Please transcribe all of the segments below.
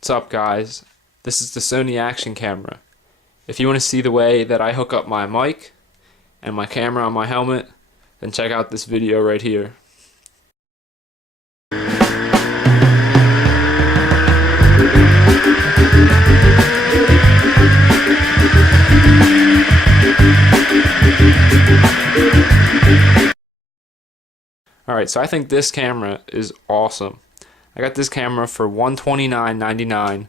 What's up, guys? This is the Sony action camera. If you want to see the way that I hook up my mic and my camera on my helmet, then check out this video right here. Alright, so I think this camera is awesome. I got this camera for $129.99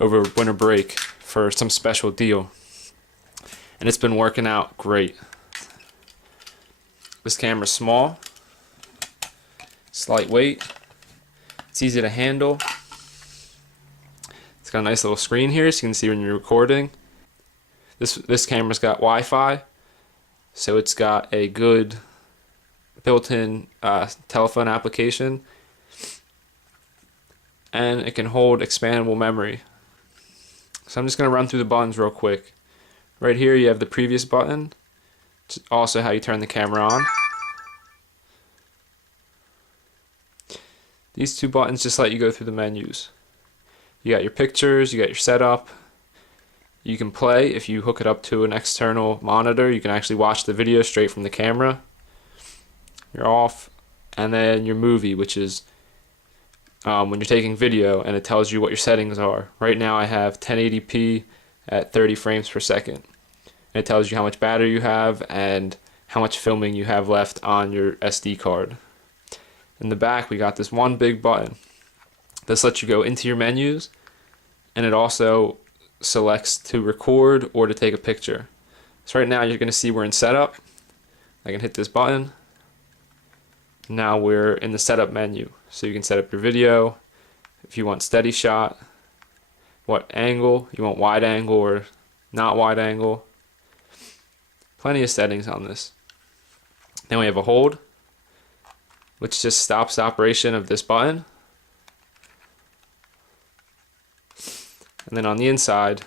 over winter break for some special deal, and it's been working out great. This camera's small, it's lightweight, it's easy to handle. It's got a nice little screen here so you can see when you're recording. This camera's got Wi-Fi, so it's got a good built-in telephone application, and it can hold expandable memory. So I'm just going to run through the buttons real quick. Right here you have the previous button, which is also how you turn the camera on. These two buttons just let you go through the menus. You got your pictures, you got your setup. You can play. If you hook it up to an external monitor, you can actually watch the video straight from the camera. You're off. And then your movie, which is when you're taking video, and it tells you what your settings are. Right now I have 1080p at 30 frames per second. And it tells you how much battery you have and how much filming you have left on your SD card. In the back we got this one big button. This lets you go into your menus, and it also selects to record or to take a picture. So right now you're going to see we're in setup. I can hit this button. Now we're in the setup menu, so you can set up your video if you want steady shot, what angle you want, wide angle or not wide angle. Plenty of settings on this. Then we have a hold, which just stops the operation of this button. And then on the inside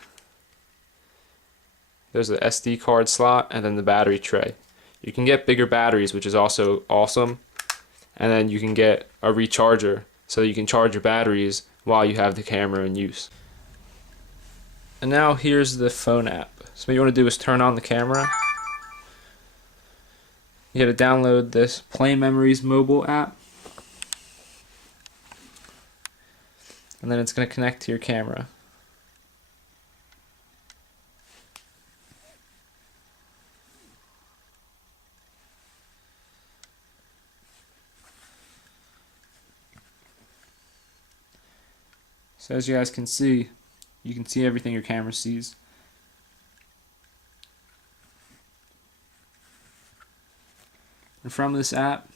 there's the SD card slot and then the battery tray. You can get bigger batteries, which is also awesome. And then you can get a recharger so that you can charge your batteries while you have the camera in use. And now here's the phone app. So what you want to do is turn on the camera. You got to download this Play Memories mobile app. And then it's going to connect to your camera. So as you guys can see, you can see everything your camera sees. And from this app,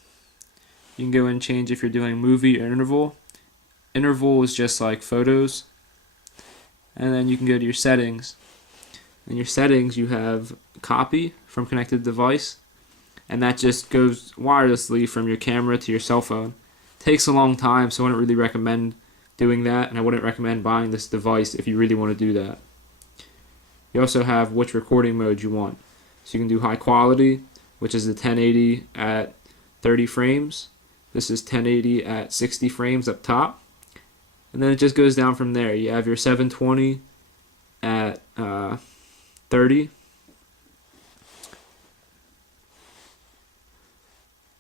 you can go and change if you're doing movie or interval. Interval is just like photos. And then you can go to your settings. In your settings you have copy from connected device, and that just goes wirelessly from your camera to your cell phone. It takes a long time, so I wouldn't really recommend doing that, and I wouldn't recommend buying this device if you really want to do that. You also have which recording mode you want. So you can do high quality, which is the 1080 at 30 frames. This is 1080 at 60 frames up top. And then it just goes down from there. You have your 720 at 30.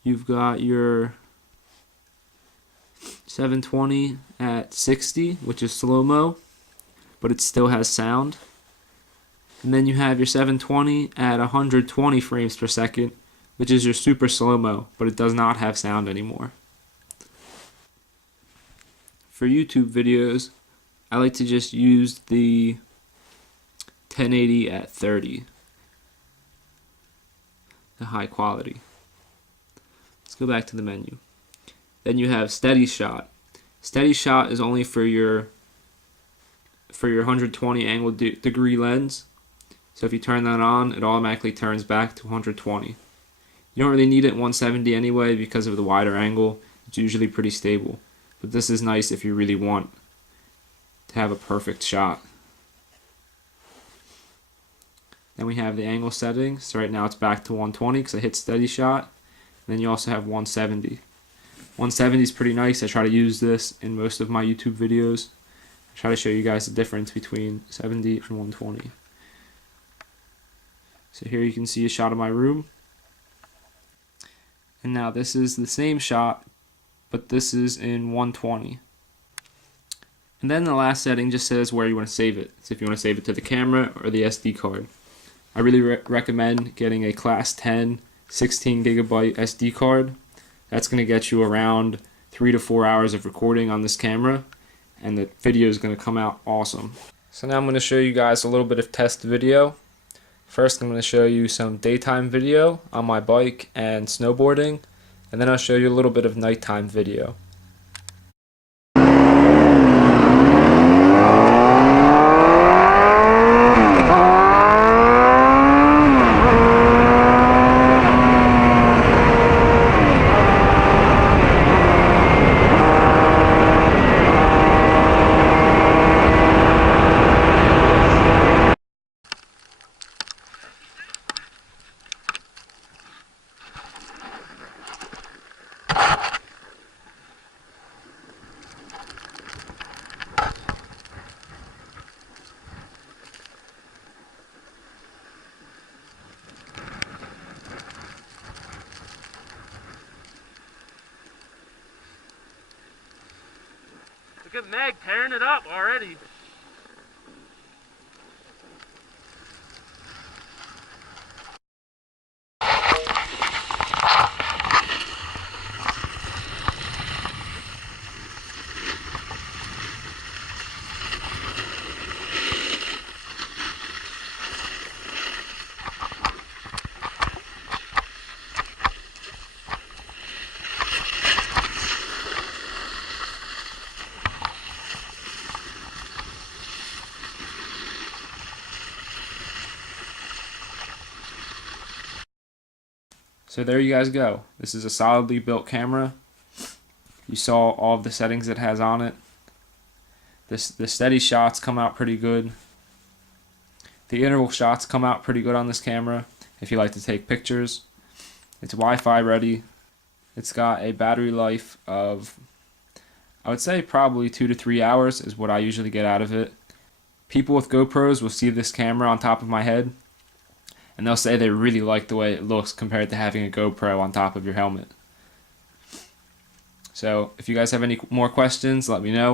You've got your 720 at 60, which is slow-mo, but it still has sound. And then you have your 720 at 120 frames per second, which is your super slow-mo, but it does not have sound anymore. For YouTube videos, I like to just use the 1080 at 30, the high quality. Let's go back to the menu. Then you have steady shot. Steady shot is only for your 120 angle degree lens. So if you turn that on, it automatically turns back to 120. You don't really need it at 170 anyway because of the wider angle. It's usually pretty stable. But this is nice if you really want to have a perfect shot. Then we have the angle settings. So right now it's back to 120 because I hit steady shot. And then you also have 170. 170 is pretty nice. I try to use this in most of my YouTube videos. try to show you guys the difference between 70 and 120. So here you can see a shot of my room. And now this is the same shot, but this is in 120. And then the last setting just says where you want to save it. So if you want to save it to the camera or the SD card. I really recommend getting a class 10 16 gigabyte SD card. That's going to get you around 3 to 4 hours of recording on this camera, and the video is going to come out awesome. So now I'm going to show you guys a little bit of test video. First I'm going to show you some daytime video on my bike and snowboarding, and then I'll show you a little bit of nighttime video. Look at Meg tearing it up already. So there you guys go. This is a solidly built camera. You saw all of the settings it has on it. The steady shots come out pretty good. The interval shots come out pretty good on this camera if you like to take pictures. It's Wi-Fi ready. It's got a battery life of, I would say probably 2 to 3 hours is what I usually get out of it. People with GoPros will see this camera on top of my head, and they'll say they really like the way it looks compared to having a GoPro on top of your helmet. So if you guys have any more questions, let me know.